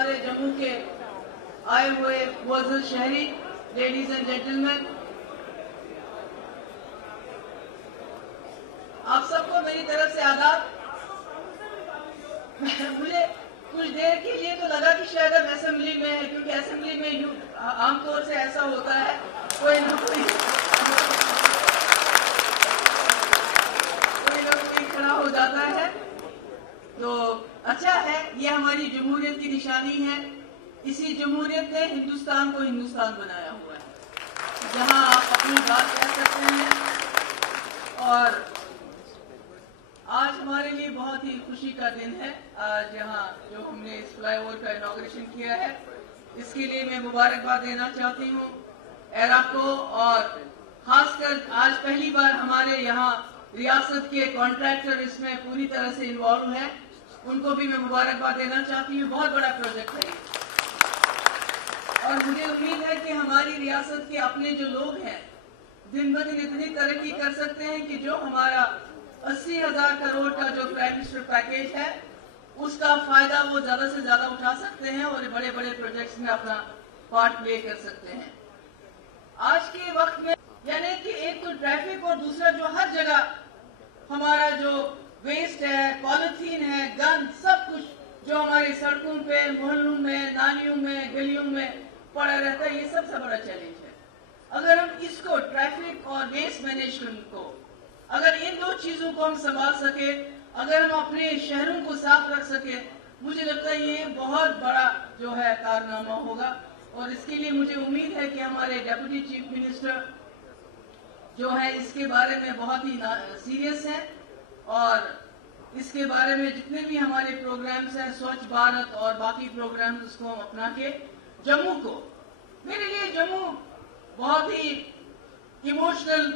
हमारे जम्मू के आए हुए मुअज़्ज़ज़ शहरी, लेडीज एंड जेंटलमैन, आप सबको मेरी तरफ से आदाब। मुझे कुछ देर के लिए तो लगा कि शायद अब असेंबली में है, क्योंकि असेंबली में आमतौर से ऐसा होता है, कोई ना कोई खड़ा हो जाता है। तो अच्छा है, ये हमारी जमहूरियत की निशानी है। इसी जमहूरियत ने हिंदुस्तान को हिंदुस्तान बनाया हुआ है, जहां आप अपनी बात कह सकते हैं। और आज हमारे लिए बहुत ही खुशी का दिन है। आज यहाँ जो हमने इस फ्लाईओवर का इनॉग्रेशन किया है, इसके लिए मैं मुबारकबाद देना चाहती हूँ एरा को, और खासकर आज पहली बार हमारे यहाँ रियासत के कॉन्ट्रैक्टर इसमें पूरी तरह से इन्वॉल्व हैं, उनको भी मैं मुबारकबाद देना चाहती हूँ। बहुत बड़ा प्रोजेक्ट है ये, और मुझे उम्मीद है कि हमारी रियासत के अपने जो लोग हैं दिन ब दिन इतनी तरक्की कर सकते हैं कि जो हमारा 80,000 करोड़ का जो प्राइम मिनिस्टर पैकेज है, उसका फायदा वो ज्यादा से ज्यादा उठा सकते हैं और बड़े बड़े प्रोजेक्ट्स में अपना पार्ट प्ले कर सकते हैं। आज के वक्त में यानी कि एक तो ट्रैफिक और दूसरा जो हर जगह हमारा जो वेस्ट है, पॉलिथीन है, गंद, सब कुछ जो हमारी सड़कों पे, मोहल्लों में, नालियों में, गलियों में पड़ा रहता है, ये सबसे बड़ा चैलेंज है। अगर हम इसको, ट्रैफिक और वेस्ट मैनेजमेंट को, अगर इन दो चीजों को हम संभाल सके, अगर हम अपने शहरों को साफ रख सके, मुझे लगता है ये बहुत बड़ा जो है कारनामा होगा। और इसके लिए मुझे उम्मीद है कि हमारे डेप्यूटी चीफ मिनिस्टर जो है इसके बारे में बहुत ही सीरियस है, और इसके बारे में जितने भी हमारे प्रोग्राम्स हैं, स्वच्छ भारत और बाकी प्रोग्राम्स, उसको हम अपना के जम्मू को, मेरे लिए जम्मू बहुत ही इमोशनल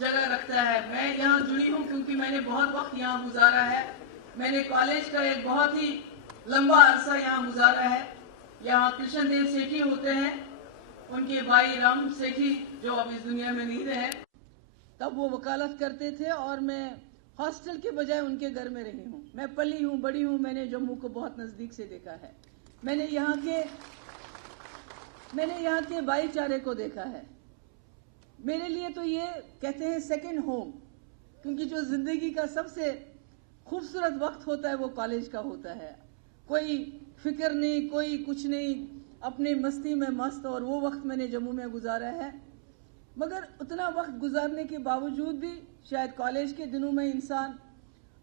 जगह रखता है। मैं यहाँ जुड़ी हूँ क्योंकि मैंने बहुत वक्त यहाँ गुजारा है। मैंने कॉलेज का एक बहुत ही लंबा अरसा यहाँ गुजारा है। यहाँ कृष्ण देव सेठी होते हैं, उनके भाई राम सेठी जो अब इस दुनिया में नहीं रहे, तब वो वकालत करते थे और मैं हॉस्टल के बजाय उनके घर में रही हूँ। मैं पली हूँ, बड़ी हूँ, मैंने जम्मू को बहुत नजदीक से देखा है। मैंने यहाँ के भाईचारे को देखा है। मेरे लिए तो ये कहते हैं सेकंड होम, क्योंकि जो जिंदगी का सबसे खूबसूरत वक्त होता है वो कॉलेज का होता है। कोई फिक्र नहीं, कोई कुछ नहीं, अपने मस्ती में मस्त, और वो वक्त मैंने जम्मू में गुजारा है। मगर उतना वक्त गुजारने के बावजूद भी शायद कॉलेज के दिनों में इंसान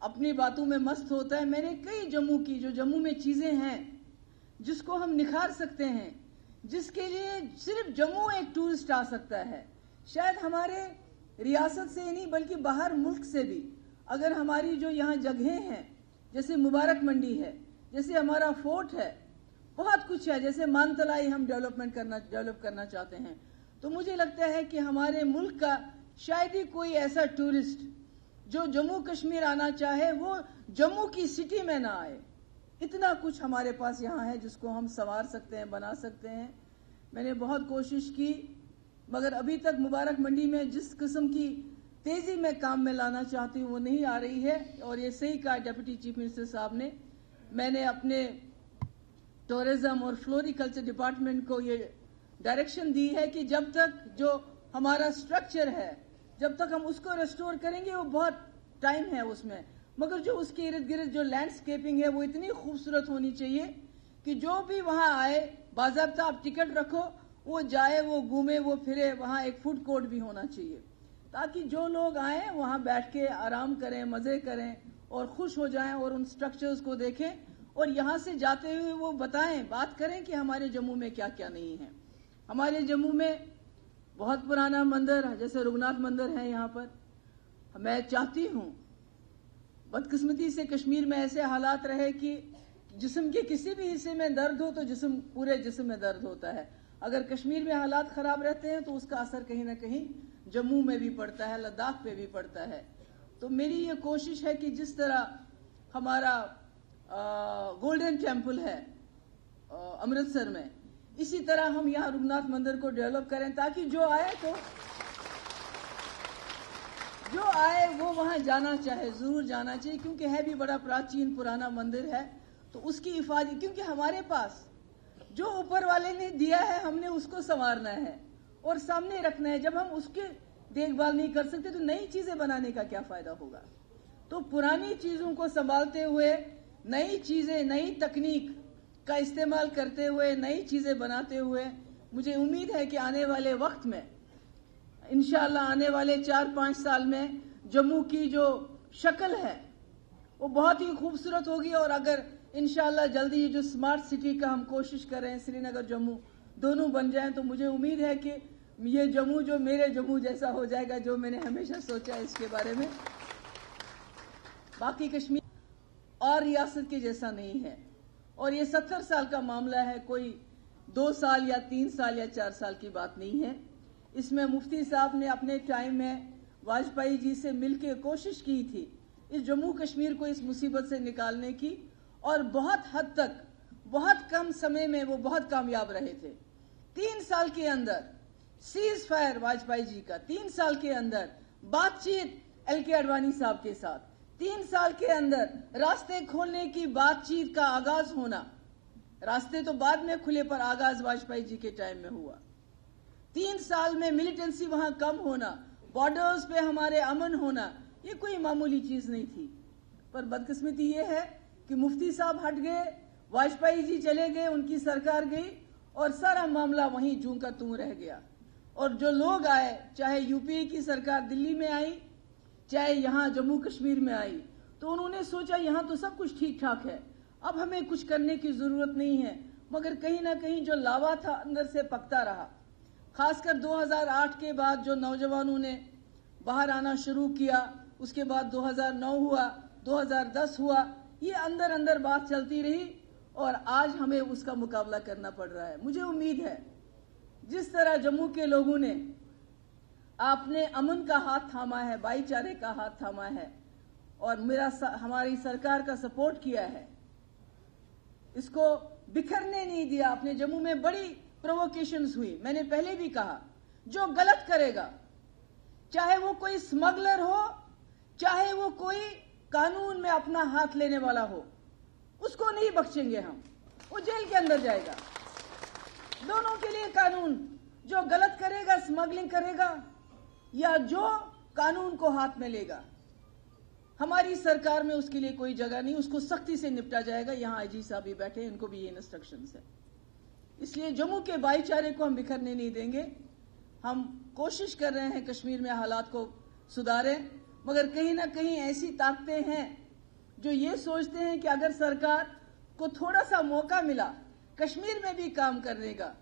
अपनी बातों में मस्त होता है। मैंने कई जम्मू की, जो जम्मू में चीजें हैं जिसको हम निखार सकते हैं, जिसके लिए सिर्फ जम्मू एक टूरिस्ट आ सकता है, शायद हमारे रियासत से ही नहीं बल्कि बाहर मुल्क से भी, अगर हमारी जो यहाँ जगहें हैं, जैसे मुबारक मंडी है, जैसे हमारा फोर्ट है, बहुत कुछ है, जैसे मानतलाई हम डेवलप करना चाहते हैं, तो मुझे लगता है कि हमारे मुल्क का शायद ही कोई ऐसा टूरिस्ट जो जम्मू कश्मीर आना चाहे वो जम्मू की सिटी में ना आए। इतना कुछ हमारे पास यहाँ है जिसको हम संवार सकते हैं, बना सकते हैं। मैंने बहुत कोशिश की, मगर अभी तक मुबारक मंडी में जिस किस्म की तेजी में काम में लाना चाहती हूँ वो नहीं आ रही है। और ये सही कहा डिप्टी चीफ मिनिस्टर साहब ने, मैंने अपने टूरिज्म और फ्लोरिकल्चर डिपार्टमेंट को ये डायरेक्शन दी है कि जब तक जो हमारा स्ट्रक्चर है, जब तक हम उसको रेस्टोर करेंगे, वो बहुत टाइम है उसमें, मगर जो उसके इर्द गिर्द जो लैंडस्केपिंग है वो इतनी खूबसूरत होनी चाहिए कि जो भी वहां आए, बाज़ाब्ता आप टिकट रखो, वो जाए, वो घूमे, वो फिरे। वहां एक फूड कोर्ट भी होना चाहिए ताकि जो लोग आए वहां बैठ के आराम करें, मजे करें और खुश हो जाएं और उन स्ट्रक्चर्स को देखें, और यहां से जाते हुए वो बताएं, बात करें कि हमारे जम्मू में क्या क्या नहीं है। हमारे जम्मू में बहुत पुराना मंदिर जैसे रघुनाथ मंदिर है यहाँ पर। मैं चाहती हूँ, बदकिस्मती से कश्मीर में ऐसे हालात रहे कि जिस्म के किसी भी हिस्से में दर्द हो तो पूरे जिस्म में दर्द होता है। अगर कश्मीर में हालात खराब रहते हैं तो उसका असर कहीं ना कहीं जम्मू में भी पड़ता है, लद्दाख पे भी पड़ता है। तो मेरी ये कोशिश है कि जिस तरह हमारा गोल्डन टेम्पल है अमृतसर में, इसी तरह हम यहाँ रघुनाथ मंदिर को डेवलप करें ताकि जो आए वो वहां जाना चाहे, जरूर जाना चाहिए, क्योंकि है भी बड़ा प्राचीन पुराना मंदिर है। तो उसकी हिफाजत, क्योंकि हमारे पास जो ऊपर वाले ने दिया है हमने उसको संवारना है और सामने रखना है। जब हम उसकी देखभाल नहीं कर सकते तो नई चीजें बनाने का क्या फायदा होगा। तो पुरानी चीजों को संभालते हुए नई चीजें, नई तकनीक का इस्तेमाल करते हुए, नई चीजें बनाते हुए मुझे उम्मीद है कि आने वाले वक्त में इंशाअल्लाह आने वाले 4-5 साल में जम्मू की जो शक्ल है वो बहुत ही खूबसूरत होगी। और अगर इंशाअल्लाह जल्दी जो स्मार्ट सिटी का हम कोशिश कर रहे हैं, श्रीनगर जम्मू दोनों बन जाएं, तो मुझे उम्मीद है कि ये जम्मू जो मेरे जम्मू जैसा हो जाएगा, जो मैंने हमेशा सोचा है इसके बारे में। बाकी कश्मीर और रियासत के जैसा नहीं है और ये 70 साल का मामला है, कोई 2 साल या 3 साल या 4 साल की बात नहीं है। इसमें मुफ्ती साहब ने अपने टाइम में वाजपेयी जी से मिलकर कोशिश की थी इस जम्मू कश्मीर को इस मुसीबत से निकालने की, और बहुत हद तक बहुत कम समय में वो बहुत कामयाब रहे थे। 3 साल के अंदर सीज फायर वाजपेयी जी का, 3 साल के अंदर बातचीत LK आडवाणी साहब के साथ, 3 साल के अंदर रास्ते खोलने की बातचीत का आगाज होना। रास्ते तो बाद में खुले पर आगाज वाजपेयी जी के टाइम में हुआ। 3 साल में मिलिटेंसी वहां कम होना, बॉर्डर्स पे हमारे अमन होना, ये कोई मामूली चीज नहीं थी। पर बदकिस्मती ये है कि मुफ्ती साहब हट गए, वाजपेयी जी चले गए, उनकी सरकार गई और सारा मामला वहीं जूं का तूं रह गया। और जो लोग आए, चाहे यूपी की सरकार दिल्ली में आई, चाहे यहां जम्मू कश्मीर में आई, तो उन्होंने सोचा यहां तो सब कुछ ठीक ठाक है, अब हमें कुछ करने की जरूरत नहीं है। मगर कहीं ना कहीं जो लावा था अंदर से पकता रहा। खासकर 2008 के बाद जो नौजवानों ने बाहर आना शुरू किया, उसके बाद 2009 हुआ, 2010 हुआ, ये अंदर अंदर बात चलती रही और आज हमें उसका मुकाबला करना पड़ रहा है। मुझे उम्मीद है जिस तरह जम्मू के लोगों ने आपने अमन का हाथ थामा है, भाईचारे का हाथ थामा है और हमारी सरकार का सपोर्ट किया है, इसको बिखरने नहीं दिया। अपने जम्मू में बड़ी प्रोवोकेशंस हुई। मैंने पहले भी कहा, जो गलत करेगा, चाहे वो कोई स्मगलर हो, चाहे वो कोई कानून में अपना हाथ लेने वाला हो, उसको नहीं बख्शेंगे हम, वो जेल के अंदर जाएगा। दोनों के लिए कानून, जो गलत करेगा, स्मगलिंग करेगा या जो कानून को हाथ में लेगा, हमारी सरकार में उसके लिए कोई जगह नहीं, उसको सख्ती से निपटा जाएगा। यहां IG साहब भी बैठे, इनको भी ये इंस्ट्रक्शंस है। इसलिए जम्मू के भाईचारे को हम बिखरने नहीं देंगे। हम कोशिश कर रहे हैं कश्मीर में हालात को सुधारें, मगर कहीं ना कहीं ऐसी ताकतें हैं जो ये सोचते हैं कि अगर सरकार को थोड़ा सा मौका मिला कश्मीर में भी काम करने का,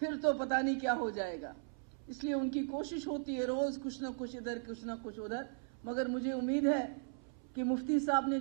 फिर तो पता नहीं क्या हो जाएगा। इसलिए उनकी कोशिश होती है रोज कुछ ना कुछ इधर, कुछ ना कुछ उधर। मगर मुझे उम्मीद है कि मुफ्ती साहब ने